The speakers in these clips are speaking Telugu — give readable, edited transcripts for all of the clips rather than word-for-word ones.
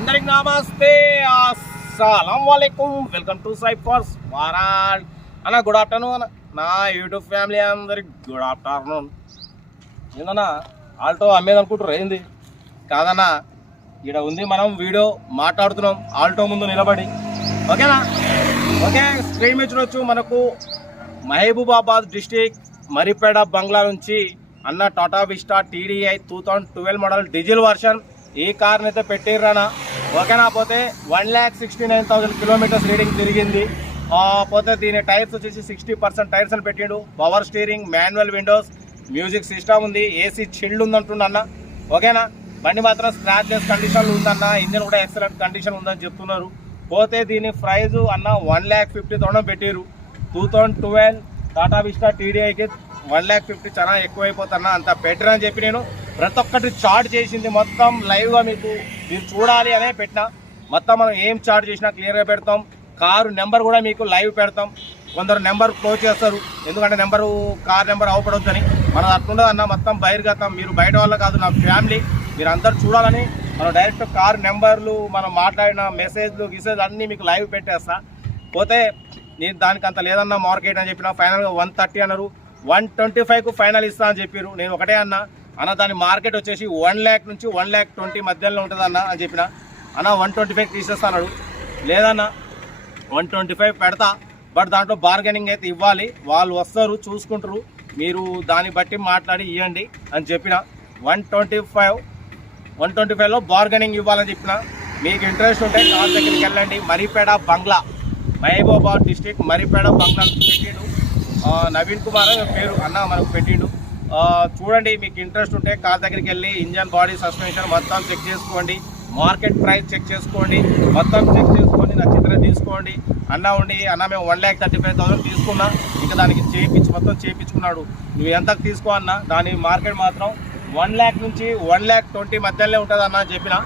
అందరికి నమస్తే, అస్సలం వాలేకుం. వెల్కమ్ టు సైఫర్స్ వారాల్ అన్న. గుడ్ ఆఫ్టర్నూన్ అన్న. నా యూట్యూబ్ ఫ్యామిలీ అందరికి గుడ్ ఆఫ్టర్నూన్. ఏందన్నా ఆల్టో అమ్మేది అనుకుంటారు? ఏంది కాదన్నా, ఇక్కడ ఉంది. మనం వీడియో మాట్లాడుతున్నాం ఆల్టో ముందు నిలబడి. ఓకేనా? ఓకే, స్క్రీన్ మీద చూడొచ్చు. మనకు మహబూబాబాద్ డిస్టిక్ మరిపేడ బంగ్లా నుంచి అన్న Tata vista TDI 2012 model diesel version ఈ కార్ని అయితే పెట్టిర్రనా. ఓకేనా? పోతే 1,69,000 కిలోమీటర్స్ రీడింగ్ తిరిగింది. పోతే దీని టైర్స్ వచ్చేసి 60% టైర్స్ అని పెట్టిండు. Power steering, manual Windows, music system ఉంది, AC చిల్డ్ ఉందంటుండన్న. ఓకేనా? బండి మాత్రం స్క్రాచ్లెస్ కండిషన్లో ఉందన్న. ఇంజన్ కూడా ఎక్సలెంట్ కండిషన్ ఉందని చెప్తున్నారు. పోతే దీని ప్రైజ్ అన్న 1,50,000 పెట్టిరు. 2012 టాటా విస్టా TDIకి 1,50,000 చాలా ఎక్కువైపోతున్నా. అంత బెటర్ అని చెప్పి నేను ప్రతి ఒక్కటి చార్ట్ చేసింది మొత్తం లైవ్గా మీకు మీరు చూడాలి అనే పెట్టినా. మొత్తం మనం ఏం చార్ట్ చేసినా క్లియర్గా పెడతాం. కారు నెంబర్ కూడా మీకు లైవ్ పెడతాం. కొందరు నెంబర్ క్లోజ్ చేస్తారు, ఎందుకంటే కార్ నెంబర్ అవపడొద్దని. మనం అట్లుండదు అన్న. మొత్తం బహిర్గతం. మీరు బయట వాళ్ళ కాదు, నా ఫ్యామిలీ, మీరు అందరు చూడాలని మనం డైరెక్ట్ కార్ నెంబర్లు, మనం మాట్లాడిన మెసేజ్లు అన్నీ మీకు లైవ్ పెట్టేస్తా. పోతే నేను దానికి అంత లేదన్నా మార్కెట్ అని చెప్పిన. ఫైనల్గా 130 అన్నారు. 125కు ఫైనల్ ఇస్తా అని చెప్పారు. నేను ఒకటే అన్న దాని మార్కెట్ వచ్చేసి 1 lakh నుంచి 1,20,000 మధ్యలో ఉంటుంది అన్న అని చెప్పిన. అన్న 125 తీసేస్తా అన్నాడు. లేదన్నా 125 పెడతా, బట్ దాంట్లో బార్గెనింగ్ అయితే ఇవ్వాలి. వాళ్ళు వస్తారు, చూసుకుంటారు, మీరు దాన్ని బట్టి మాట్లాడి ఇవ్వండి అని చెప్పిన. 125లో బార్గెనింగ్ ఇవ్వాలని చెప్పిన. మీకు ఇంట్రెస్ట్ ఉంటే కార్ దగ్గరికి వెళ్ళండి. మరిపేడ బంగ్లా, మహబూబాబాద్ డిస్టిక్ మరిపేడ బంగ్లా నుంచి పెట్టిండు. నవీన్ కుమార్ పేరు అన్న మనకు పెట్టిండు. చూడండి, మీకు ఇంట్రెస్ట్ ఉంటే కార్ దగ్గరికి వెళ్ళి ఇంజన్, బాడీ, సస్పెన్షన్ మొత్తం చెక్ చేసుకోండి. మార్కెట్ ప్రైస్ చెక్ చేసుకోండి. మొత్తం చెక్ చేసుకొని నచ్చితే తీసుకోండి. అన్న మేము 1,35,000 తీసుకున్నా, ఇంకా దానికి మొత్తం చేయించుకున్నాడు. నువ్వు ఎంతకు తీసుకో అన్న, దాని మార్కెట్ మాత్రం 1 lakh నుంచి 1,20,000 మధ్యలో ఉంటుంది అన్న అని చెప్పిన.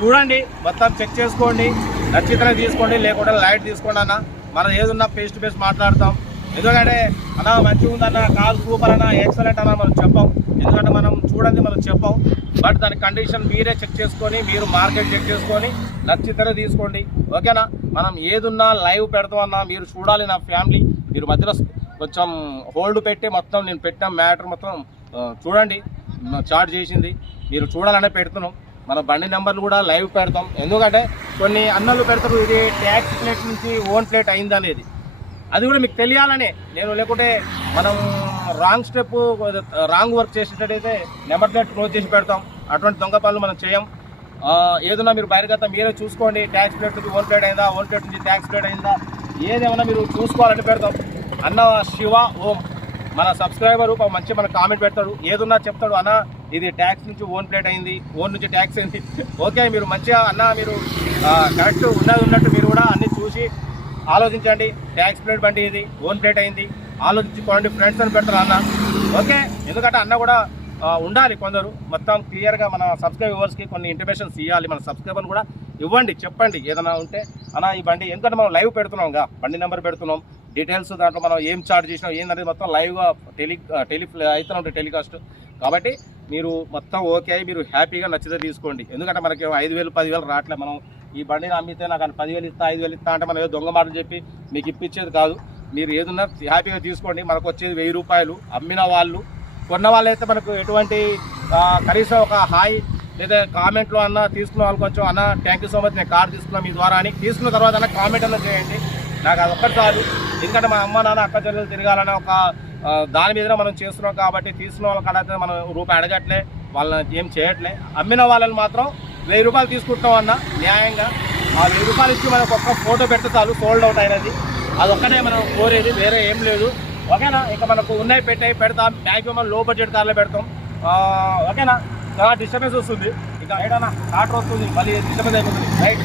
చూడండి, మొత్తం చెక్ చేసుకోండి. నచ్చితే తీసుకోండి, లేకుంటే లైట్ తీసుకోండి అన్న. మనం ఏదున్నా ఫేస్ టు ఫేస్ మాట్లాడతాం. ఎందుకంటే అన్న మంచిగా ఉందన్న, కారు సూపర్ అన్న, ఎక్సలెంట్ అన్న మనం చెప్పాం. ఎందుకంటే మనం చూడండి మనం చెప్పాం, బట్ దాని కండిషన్ మీరే చెక్ చేసుకొని, మీరు మార్కెట్ చెక్ చేసుకొని నచ్చితే తీసుకోండి. ఓకేనా? మనం ఏదున్నా లైవ్ పెడతామన్నా, మీరు చూడాలి. నా ఫ్యామిలీ, మీరు మధ్యలో కొంచెం హోల్డ్ పెట్టి మొత్తం నేను పెట్టిన మ్యాటర్ మొత్తం చూడండి. చార్ట్ చేసింది మీరు చూడాలనే పెడుతున్నాం. మన బండి నెంబర్లు కూడా లైవ్ పెడతాం. ఎందుకంటే కొన్ని అన్నలు పెడతారు, ఇది ట్యాక్స్ ప్లేట్ నుంచి ఓన్ ప్లేట్ అయింది అనేది. అది కూడా మీకు తెలియాలనే నేను. లేకుంటే మనం రాంగ్ వర్క్ చేసేటట్టయితే నెంబర్ ప్లేట్ క్లోజ్ చేసి పెడతాం. అటువంటి దొంగ పనులు మనం చేయం. ఏదన్నా మీరు బహిర్గతం మీరే చూసుకోండి. ట్యాక్స్ ప్లేట్ నుంచి ఓన్ ప్లేట్ అయిందా, ఓన్ ప్లేట్ నుంచి ట్యాక్స్ ప్లేట్ అయిందా, ఏదేమన్నా మీరు చూసుకోవాలని పెడతాం. అన్న శివ ఓం మన సబ్స్క్రైబరు మంచి మన కామెంట్ పెడతాడు, ఏదున్నా చెప్తాడు. అన్న ఇది ట్యాక్స్ నుంచి ఓన్ ప్లేట్ అయింది, ఓన్ నుంచి ట్యాక్స్ అయింది. ఓకే, మీరు మంచిగా అన్న, మీరు కరెక్ట్ ఉన్నట్టు మీరు కూడా అన్నీ చూసి ఆలోచించండి. ట్యాక్స్ ప్లేట్ బండి ఇది, ఓన్ ప్లేట్ అయింది, ఆలోచించుకోండి. ఫ్రెండ్స్ అని పెడతారు అన్న. ఓకే, ఎందుకంటే అన్న కూడా ఉండాలి. కొందరు మొత్తం క్లియర్గా మన సబ్స్క్రైబర్స్కి కొన్ని ఇంటిమేషన్స్ ఇవ్వాలి. మన సబ్స్క్రైబర్ని కూడా ఇవ్వండి, చెప్పండి ఏదైనా ఉంటే. అన్న ఈ బండి, ఎందుకంటే మనం లైవ్ పెడుతున్నాంగా, బండి నెంబర్ పెడుతున్నాం, డీటెయిల్స్ దాంట్లో మనం ఏం చార్జ్ చేసినాం ఏంటనేది మొత్తం లైవ్గా అవుతూనే ఉంటాయి టెలికాస్ట్. కాబట్టి మీరు మొత్తం ఓకే అయ్యి మీరు హ్యాపీగా నచ్చితే తీసుకోండి. ఎందుకంటే మనకి 5,000 10,000 రావట్లే. మనం ఈ బండిని అమ్మితే నాకు 10,000 ఇస్తా, 5,000 ఇస్తా అంటే మనం ఏదో దొంగ మాటలు చెప్పి మీకు ఇప్పించేది కాదు. మీరు ఏదున్నా హ్యాపీగా తీసుకోండి. మనకు వచ్చేది 1,000 రూపాయలు. అమ్మిన వాళ్ళు, కొన్న వాళ్ళు అయితే మనకు ఎటువంటి కనీసం ఒక హాయ్ లేదా కామెంట్లో అన్న, తీసుకున్న వాళ్ళు కొంచెం అన్న థ్యాంక్ యూ సో మచ్, నేను కార్ తీసుకున్నాను మీ ద్వారా అని. తీసుకున్న తర్వాత అన్న కామెంట్ అన్న చేయండి. నాకు అది ఒక్కటి చాలు. ఎందుకంటే మా అమ్మ నాన్న అక్క చెల్లెలు తిరగాలనే ఒక దాని మీద మనం చేస్తున్నాం. కాబట్టి తీసుకున్న వాళ్ళ కాడైతే మనం రూపాయి అడగట్లే, వాళ్ళని ఏం చేయట్లే. అమ్మిన వాళ్ళని మాత్రం 1,000 రూపాయలు తీసుకుంటాం అన్న న్యాయంగా. ఆ 1,000 రూపాయలు ఇచ్చి మనకు ఒక్క ఫోటో పెడితే చాలు, సోల్డ్ అవుట్ అయినది. అదొక్కటే మనం కోరేది, వేరే ఏం లేదు. ఓకేనా? ఇక మనకు ఉన్నాయి పెడతాం. మ్యాక్సిమం లో బడ్జెట్ కార్లో పెడతాం. ఓకేనా? చాలా డిస్టర్బెన్స్ వస్తుంది. ఇక రైట్ అన్న, ఆర్డర్ వస్తుంది, మళ్ళీ డిస్టర్బెన్స్ అయిపోతుంది. రైట్.